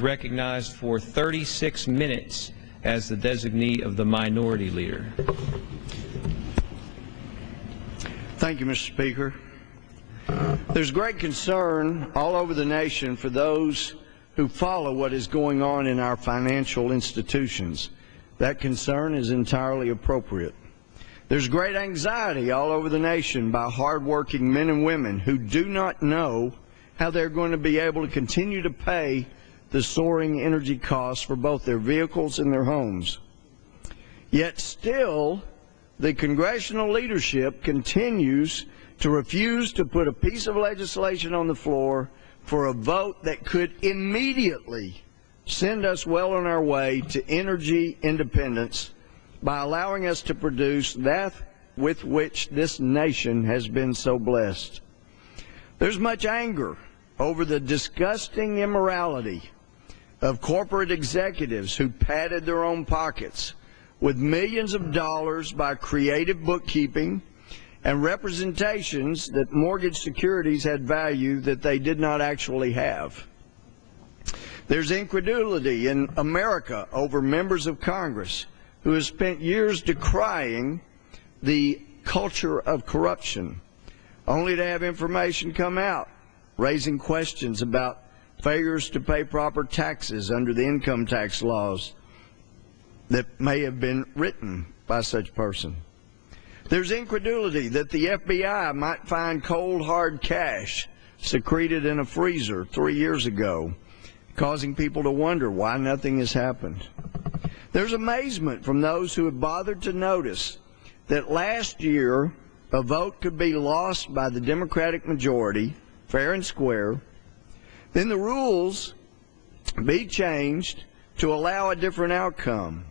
is recognized for 36 minutes as the designee of the minority leader. Thank you, Mr. Speaker. There's great concern all over the nation for those who follow what is going on in our financial institutions. That concern is entirely appropriate. There's great anxiety all over the nation by hardworking men and women who do not know how they're going to be able to continue to pay the soaring energy costs for both their vehicles and their homes. Yet still, the congressional leadership continues to refuse to put a piece of legislation on the floor for a vote that could immediately send us well on our way to energy independence by allowing us to produce that with which this nation has been so blessed. There's much anger over the disgusting immorality of corporate executives who padded their own pockets with millions of dollars by creative bookkeeping and representations that mortgage securities had value that they did not actually have. There's incredulity in America over members of Congress who have spent years decrying the culture of corruption, only to have information come out raising questions about failures to pay proper taxes under the income tax laws that may have been written by such person. There's incredulity that the FBI might find cold, hard cash secreted in a freezer 3 years ago, causing people to wonder why nothing has happened. There's amazement from those who have bothered to notice that last year a vote could be lost by the Democratic majority, fair and square, then the rules be changed to allow a different outcome.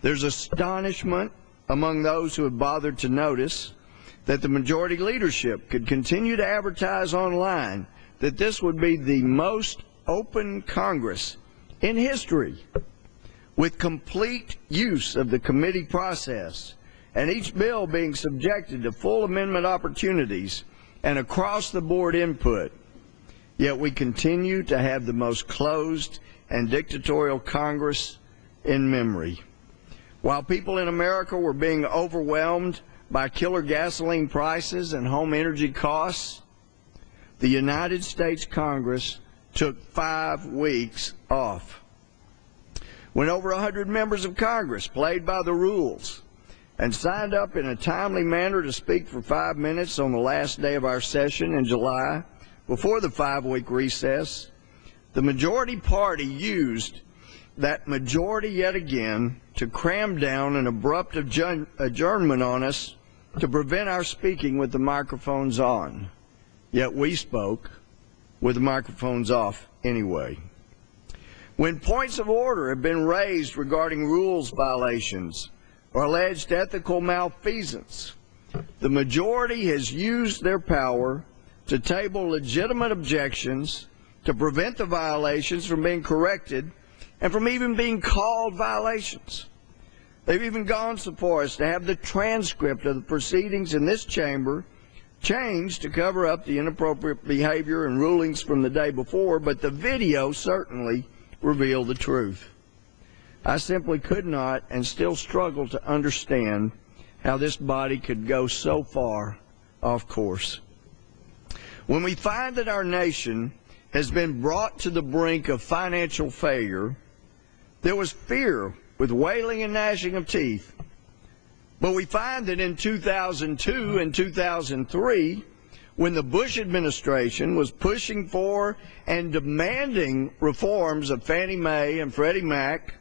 There's astonishment among those who have bothered to notice that the majority leadership could continue to advertise online that this would be the most open Congress in history, with complete use of the committee process and each bill being subjected to full amendment opportunities and across-the-board input. Yet we continue to have the most closed and dictatorial Congress in memory. While people in America were being overwhelmed by killer gasoline prices and home energy costs, the United States Congress took 5 weeks off. When over 100 members of Congress played by the rules and signed up in a timely manner to speak for 5 minutes on the last day of our session in July, before the 5-week recess, the majority party used that majority yet again to cram down an abrupt adjournment on us to prevent our speaking with the microphones on. Yet we spoke with the microphones off anyway. When points of order have been raised regarding rules violations or alleged ethical malfeasance, the majority has used their power to table legitimate objections to prevent the violations from being corrected and from even being called violations. They've even gone so far as to have the transcript of the proceedings in this chamber changed to cover up the inappropriate behavior and rulings from the day before, but the video certainly revealed the truth. I simply could not and still struggle to understand how this body could go so far off course. When we find that our nation has been brought to the brink of financial failure, there was fear with wailing and gnashing of teeth. But we find that in 2002 and 2003, when the Bush administration was pushing for and demanding reforms of Fannie Mae and Freddie Mac,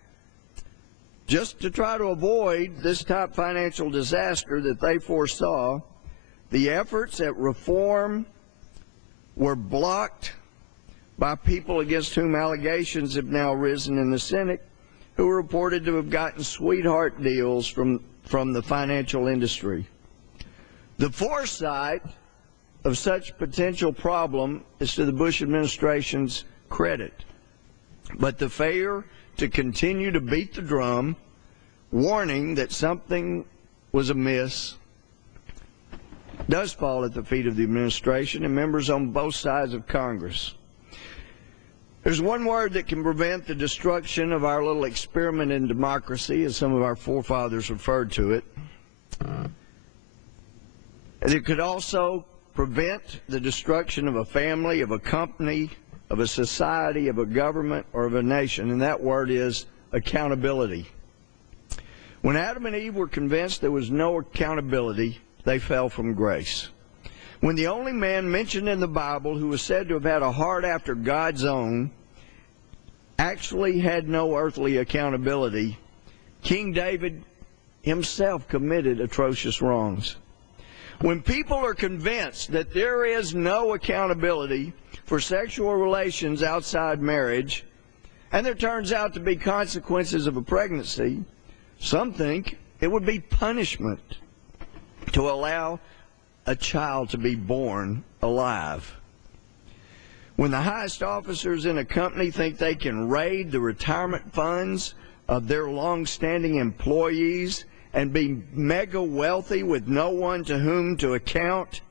just to try to avoid this type financial disaster that they foresaw, the efforts at reform were blocked by people against whom allegations have now risen in the Senate, who are reported to have gotten sweetheart deals from the financial industry. The foresight of such potential problem is to the Bush administration's credit, but the failure to continue to beat the drum, warning that something was amiss, does fall at the feet of the administration and members on both sides of Congress. There's one word that can prevent the destruction of our little experiment in democracy, as some of our forefathers referred to it. And it could also prevent the destruction of a family, of a company, of a society, of a government, or of a nation, and that word is accountability. When Adam and Eve were convinced there was no accountability, they fell from grace. When the only man mentioned in the Bible who was said to have had a heart after God's own actually had no earthly accountability, King David himself committed atrocious wrongs. When people are convinced that there is no accountability for sexual relations outside marriage, and there turns out to be consequences of a pregnancy, some think it would be punishment to allow a child to be born alive. When the highest officers in a company think they can raid the retirement funds of their long-standing employees and be mega wealthy with no one to whom to account,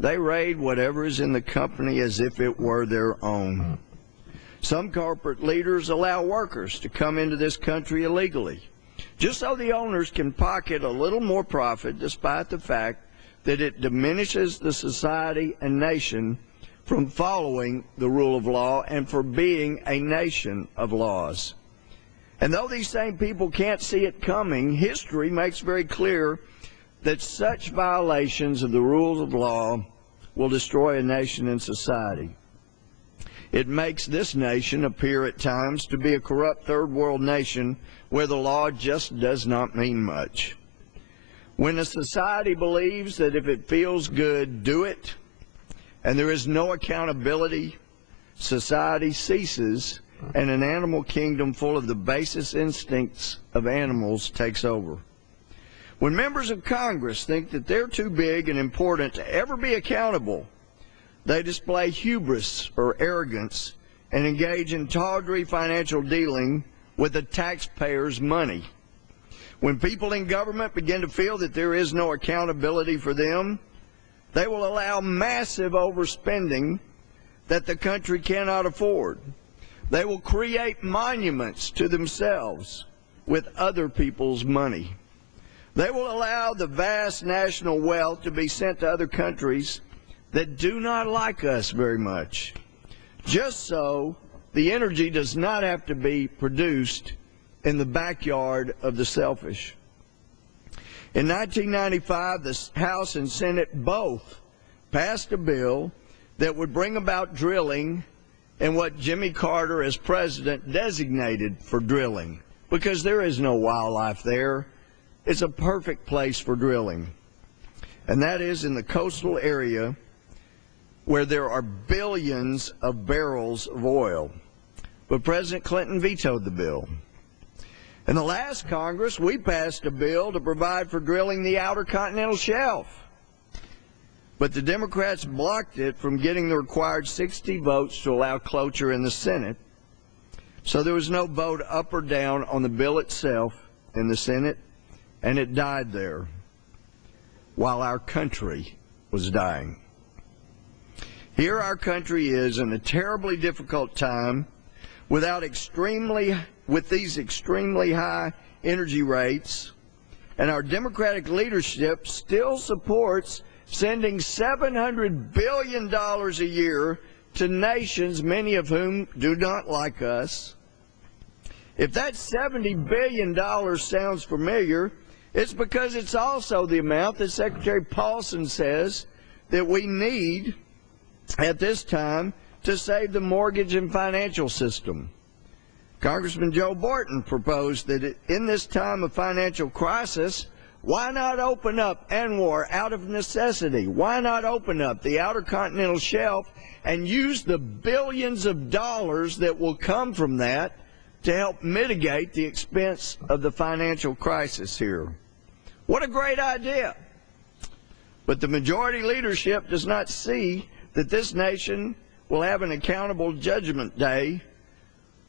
they raid whatever is in the company as if it were their own. Some corporate leaders allow workers to come into this country illegally, just so the owners can pocket a little more profit, despite the fact that it diminishes the society and nation from following the rule of law and for being a nation of laws. And though these same people can't see it coming, history makes very clear that such violations of the rules of law will destroy a nation and society. It makes this nation appear at times to be a corrupt third world nation where the law just does not mean much. When a society believes that if it feels good, do it, and there is no accountability, society ceases, and an animal kingdom full of the basest instincts of animals takes over. When members of Congress think that they're too big and important to ever be accountable, they display hubris or arrogance and engage in tawdry financial dealing with the taxpayers' money. When people in government begin to feel that there is no accountability for them, they will allow massive overspending that the country cannot afford. They will create monuments to themselves with other people's money. They will allow the vast national wealth to be sent to other countries that do not like us very much, just so the energy does not have to be produced in the backyard of the selfish. In 1995, the House and Senate both passed a bill that would bring about drilling in what Jimmy Carter, as president, designated for drilling, because there is no wildlife there. It's a perfect place for drilling, and that is in the coastal area where there are billions of barrels of oil. But President Clinton vetoed the bill. In the last Congress, we passed a bill to provide for drilling the outer continental shelf. But the Democrats blocked it from getting the required 60 votes to allow cloture in the Senate. So there was no vote up or down on the bill itself in the Senate, and it died there while our country was dying. Here our country is in a terribly difficult time with these extremely high energy rates, and our Democratic leadership still supports sending $700 billion a year to nations, many of whom do not like us. If that $70 billion sounds familiar, it's because it's also the amount that Secretary Paulson says that we need at this time to save the mortgage and financial system. Congressman Joe Borton proposed that in this time of financial crisis, why not open up ANWR out of necessity? Why not open up the outer continental shelf and use the billions of dollars that will come from that to help mitigate the expense of the financial crisis here? What a great idea! But the majority leadership does not see that this nation will have an accountable judgment day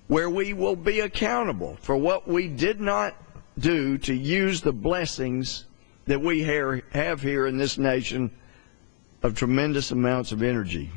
where we will be accountable for what we did not do to use the blessings that we have here in this nation of tremendous amounts of energy.